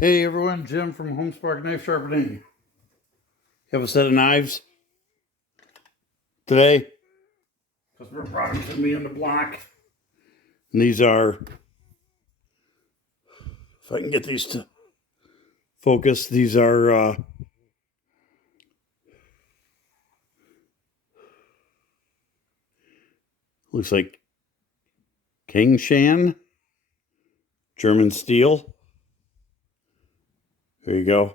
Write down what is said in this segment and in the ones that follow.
Hey everyone, Jim from Homespark Knife Sharpening. Have a set of knives today. Customer brought them to me on the block. And these are, if I can get these to focus, these are looks like Cangshan German steel. There you go.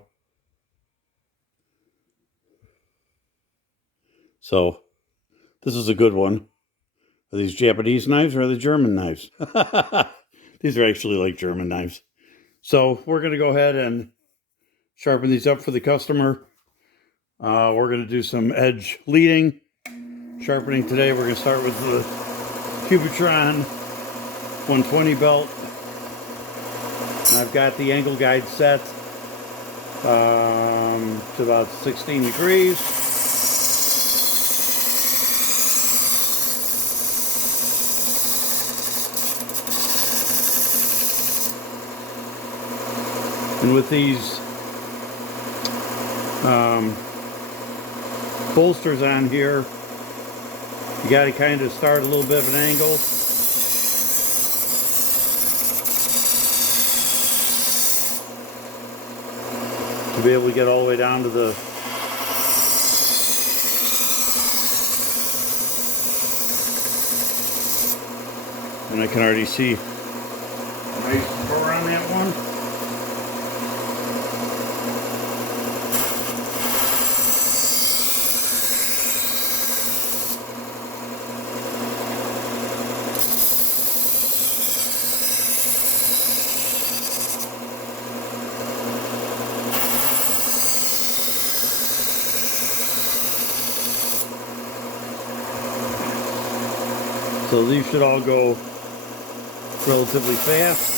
So this is a good one. Are these Japanese knives or are they German knives? These are actually like German knives. So we're going to go ahead and sharpen these up for the customer. We're going to do some edge leading sharpening today. We're going to start with the Cubitron 120 belt. And I've got the angle guide set to about 16 degrees. And with these bolsters on here, you got to kind of start a little bit of an angle. To be able to get all the way down to the and I can already see a nice pour on that one. So these should all go relatively fast.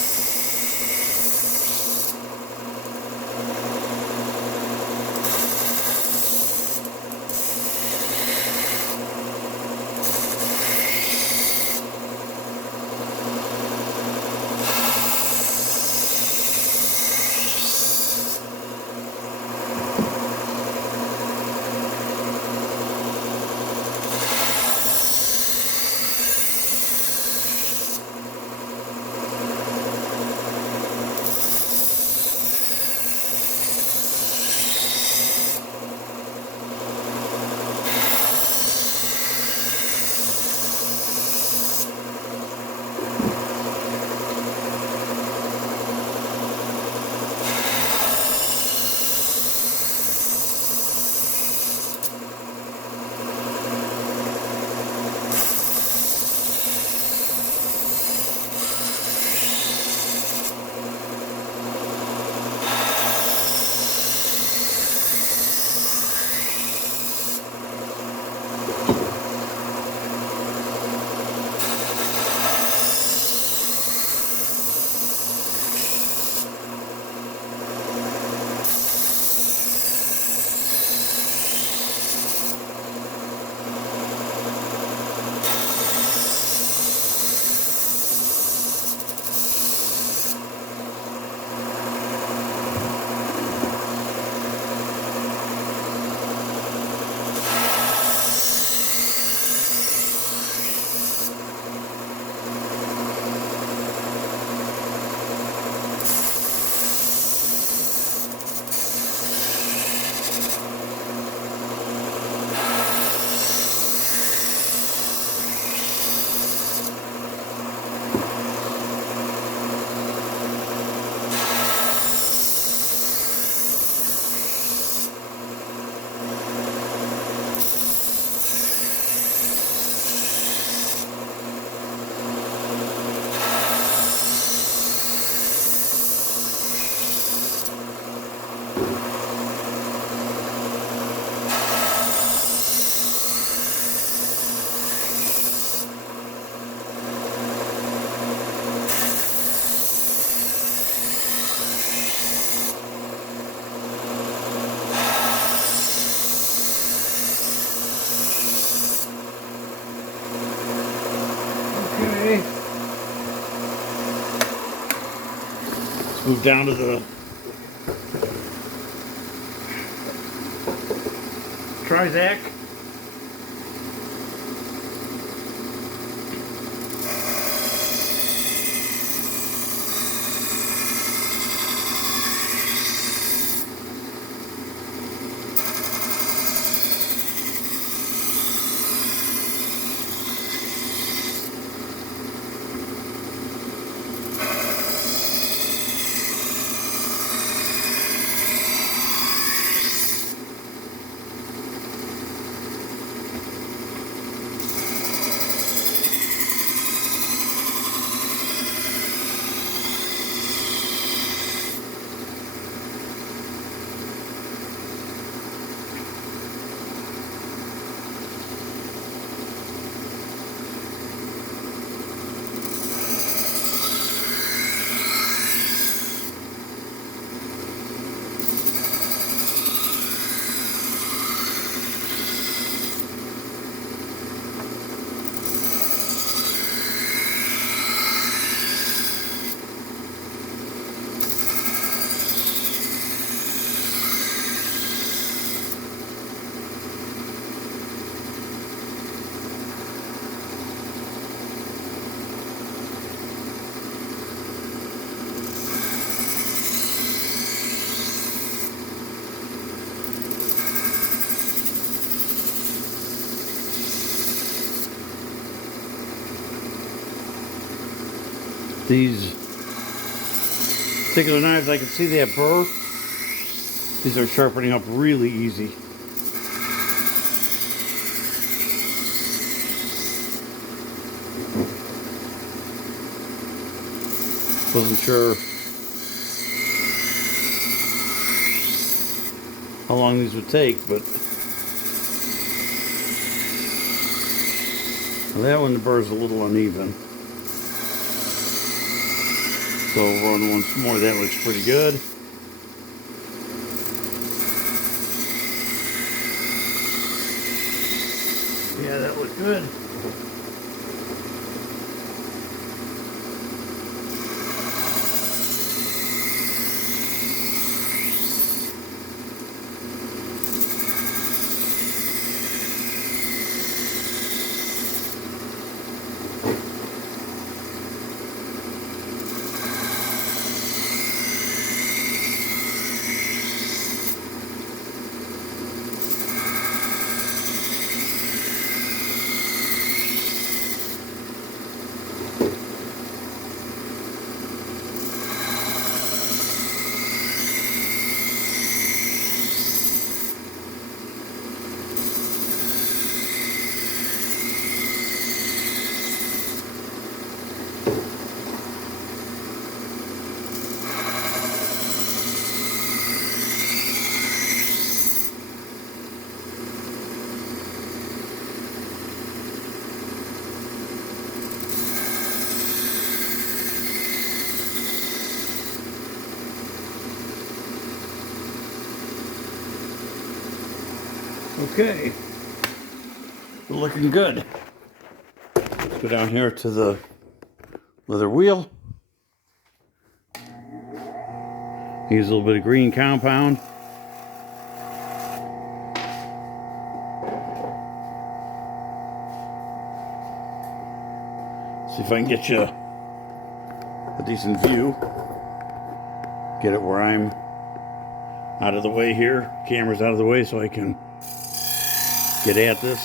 Okay. Let's move down to the Trizact. These particular knives, I can see they have burr. These are sharpening up really easy. Wasn't sure how long these would take, but that one, the burr's a little uneven. So run once more. That looks pretty good. Yeah, that looked good. Okay, we're looking good. Let's go down here to the leather wheel. Use a little bit of green compound. See if I can get you a decent view. Get it where I'm out of the way here. Camera's out of the way so I can get at this.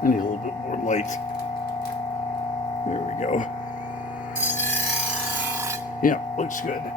I need a little bit more light. There we go. Yeah, looks good.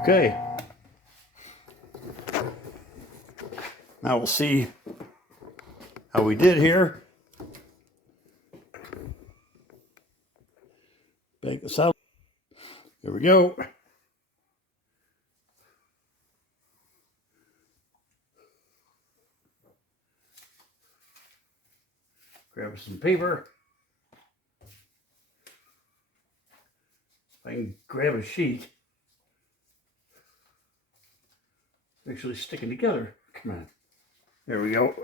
Okay. Now we'll see how we did here. Bake this out. There we go. Grab some paper. If I can grab a sheet. It's actually sticking together. Come on. There we go.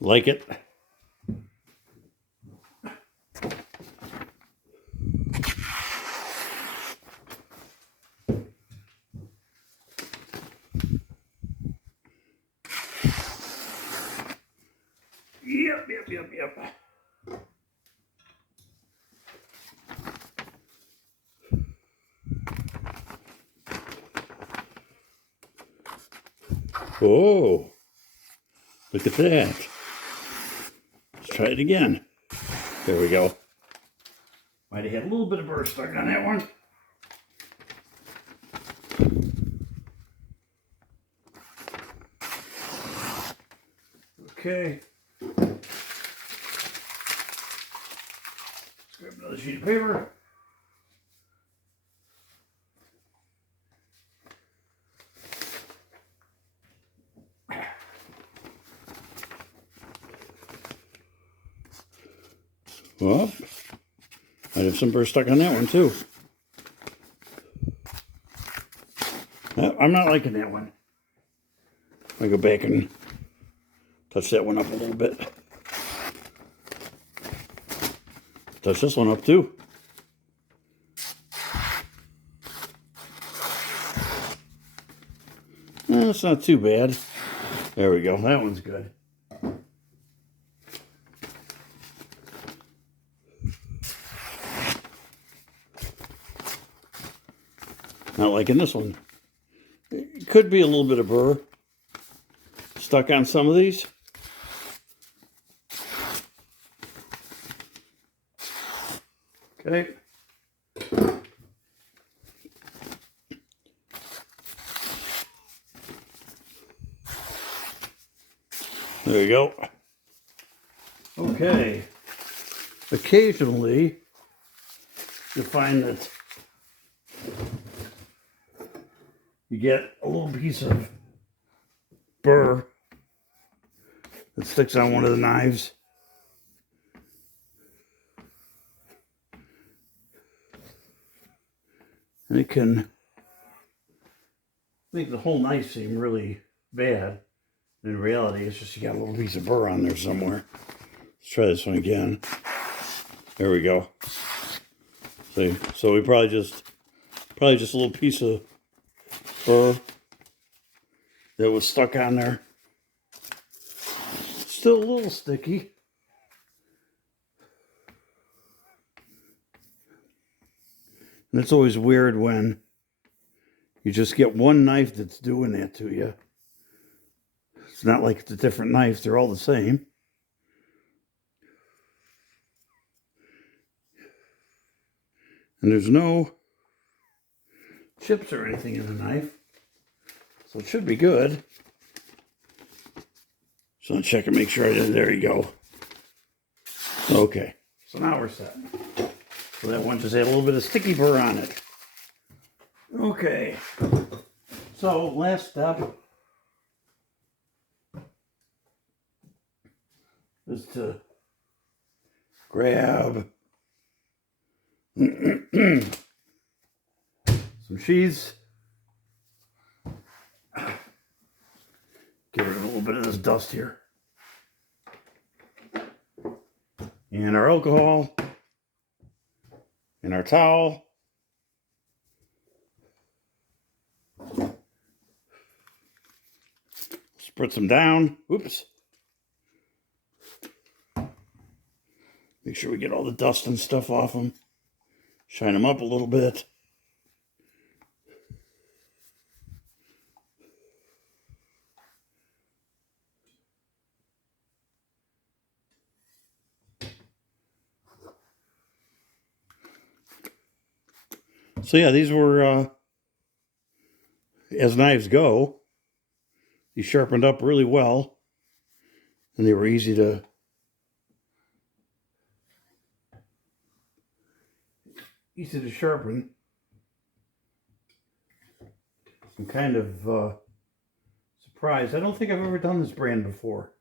Like it. Yep. Oh, look at that. Let's try it again. There we go. Might have had a little bit of burr stuck on that one. Okay. Let's grab another sheet of paper. Well, might have some burr stuck on that one too. I'm not liking that one. I go back and touch that one up a little bit. Touch this one up too. That's not too bad. There we go. That one's good. Not liking this one. It could be a little bit of burr stuck on some of these. Okay. There you go. Okay. Occasionally, you find that you get a little piece of burr that sticks on one of the knives. And it can make the whole knife seem really bad. In reality, it's just you got a little piece of burr on there somewhere. Let's try this one again. There we go. See, so we probably just a little piece of burr that was stuck on there. Still a little sticky. And it's always weird when you just get one knife that's doing that to you. It's not like it's a different knife. They're all the same. And there's no chips or anything in the knife. So it should be good. So I'll check and make sure I did. There you go. Okay. So now we're set. So that one just had a little bit of sticky burr on it. Okay. So last step is to grab some sheaths. Get rid of a little bit of this dust here. And our alcohol. And our towel. Spritz them down. Oops. Make sure we get all the dust and stuff off them. Shine them up a little bit. So yeah, these were, as knives go, these sharpened up really well, and they were easy to sharpen. I'm kind of surprised. I don't think I've ever done this brand before,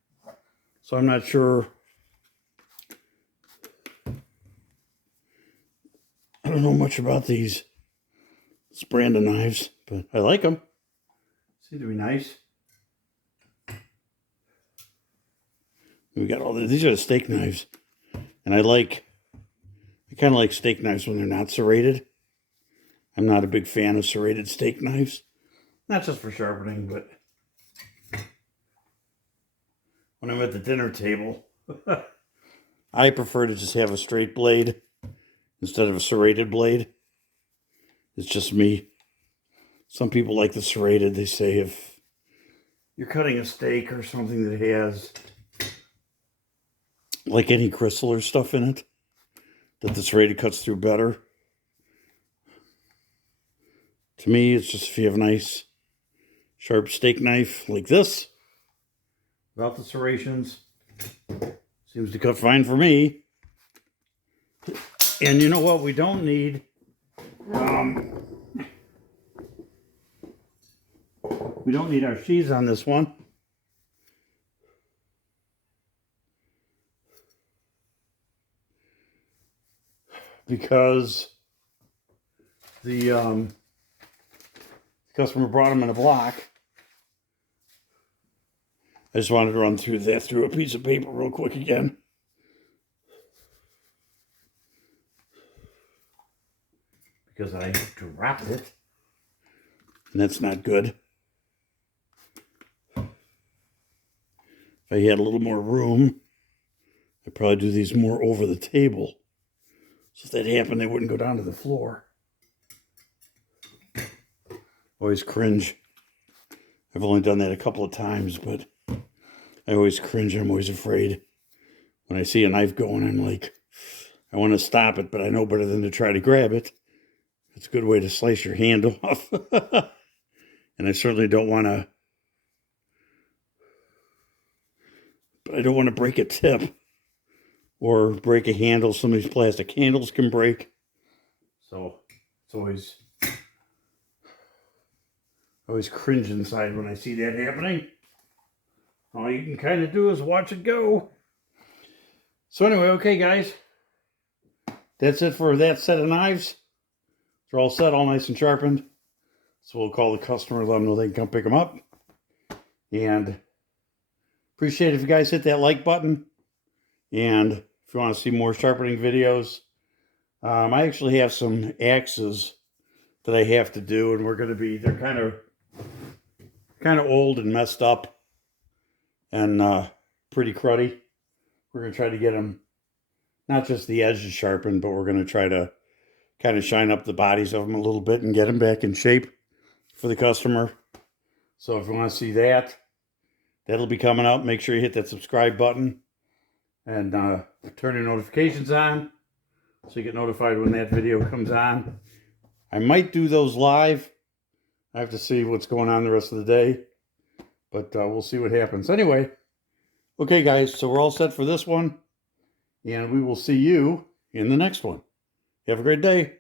so I'm not sure. I don't know much about this brand of knives, but I like them. Seem to be nice. We got all these are the steak knives, and I kind of like steak knives when they're not serrated. I'm not a big fan of serrated steak knives, not just for sharpening, but when I'm at the dinner table, I prefer to just have a straight blade instead of a serrated blade. It's just me. Some people like the serrated. They say if you're cutting a steak or something that has like any crystal or stuff in it, that the serrated cuts through better. To me, it's just if you have a nice sharp steak knife like this, without the serrations, seems to cut fine for me. And you know what? We don't need our sheaths on this one. Because the customer brought them in a block. I just wanted to run through that through a piece of paper real quick again. Because I dropped it. And that's not good. If I had a little more room, I'd probably do these more over the table. So if that happened, they wouldn't go down to the floor. Always cringe. I've only done that a couple of times, but I always cringe. I'm always afraid. When I see a knife going, I'm like, I want to stop it, but I know better than to try to grab it. It's a good way to slice your hand off. And I certainly don't want to, but I don't want to break a tip or break a handle. Some of these plastic handles can break. So it's always cringe inside when I see that happening. All you can kind of do is watch it go. So anyway, okay guys, that's it for that set of knives. They're all set, all nice and sharpened. So we'll call the customer, let them know they can come pick them up. And appreciate it if you guys hit that like button. And if you want to see more sharpening videos, I actually have some axes that I have to do, and they're kind of old and messed up and pretty cruddy. We're going to try to get them, not just the edges sharpened, but we're going to try to kind of shine up the bodies of them a little bit and get them back in shape for the customer. So if you want to see that, that'll be coming up. Make sure you hit that subscribe button and turn your notifications on so you get notified when that video comes on. I might do those live. I have to see what's going on the rest of the day, but we'll see what happens. Anyway, okay guys, so we're all set for this one, and we will see you in the next one. Have a great day.